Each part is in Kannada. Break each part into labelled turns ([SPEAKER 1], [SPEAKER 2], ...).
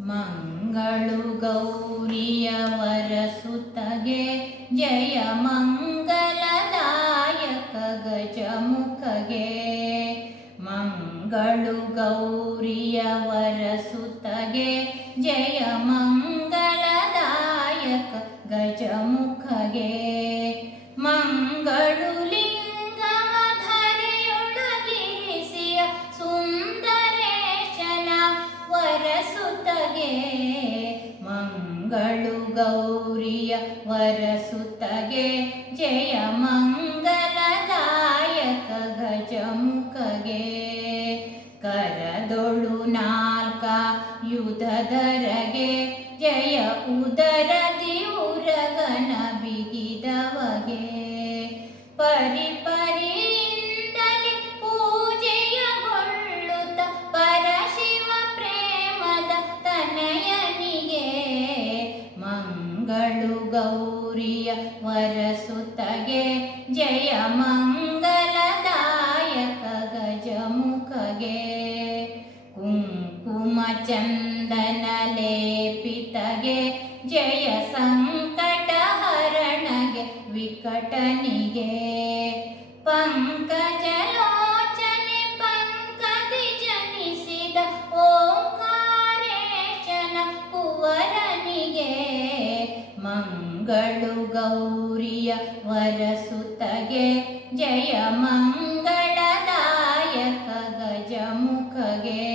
[SPEAKER 1] ಮಂಗಳು ಗೌರಿಯ ವರಸುತಗೆ ಜಯ ಮಂಗಲದಾಯಕ ಗಜಮುಖಗೆ. ಮಂಗಳು ಗೌರಿಯ ವರಸುತಗೆ ಜಯ ಮಂಗಲದಾಯಕ ಗಜಮುಖಗೆ. ಮಂಗಳು ಗೌರಿಯ ವರಸುತಗೆ ಜಯ ಮಂಗಲದಾಯಕ ಗಜಮುಖಗೆ. ಕರದೊಳು ನಾಲ್ಕ ಯುಧದರಗೆ ಜಯ ಉದರದಿ ಉರಗನ ಬಿಗಿದವಗೆ. ಪರಿ ಮಂಗಳು ಗೌರಿಯ ವರಸುತಗೆ ಜಯ ಮಂಗಲದಾಯಕ ಗಜಮುಖಗೆ. ಕುಂಕುಮ ಚಂದನ ಲೇಪಿತಗೆ ಜಯ ಸಂಕಟ ಹರಣಗೆ ವಿಕಟನಿಗೆ. ಪಂಕಜಲೋಚನೆ ಮಂಗಳು ಗೌರಿಯ ವರಸುತಗೆ ಜಯ ಮಂಗಳದಾಯಕ ಗಜಮುಖಗೆ.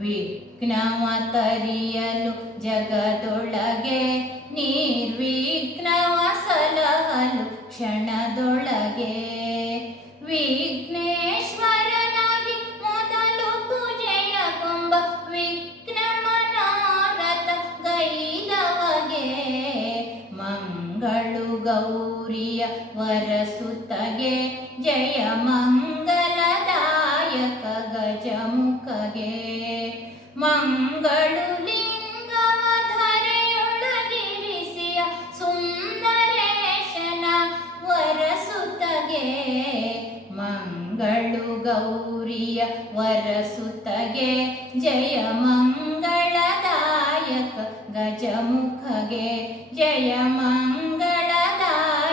[SPEAKER 1] ವಿಘ್ನವ ತರಿಯಲು ಜಗದೊಳಗೆ ನಿರ್ವಿಘ್ನವ ಸಲಹಲು ಕ್ಷಣದೊಳಗೆ. ವಿಘ್ನೇಶ್ವರನಾಗಿ ಗೌರಿಯ ವರಸುತಗೆ ಜಯ ಮಂಗಲದಾಯಕ ಗಜಮುಖಗೆ. ಮಂಗಳು ಲಿಂಗವ ಧರೆಯೊಳಗಿರಿಸಿಯ ಸುಂದರೇಶನ ವರಸುತಗೆ. ಮಂಗಳು ಗೌರಿಯ ವರಸುತಗೆ ಜಯ ಮಂಗಳದಾಯಕ ಗಜಮುಖಗೆ. ಜಯ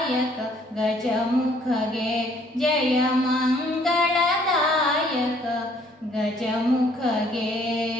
[SPEAKER 1] नायक गजमुखगे जय मङ्गलदायक गजमुखगे।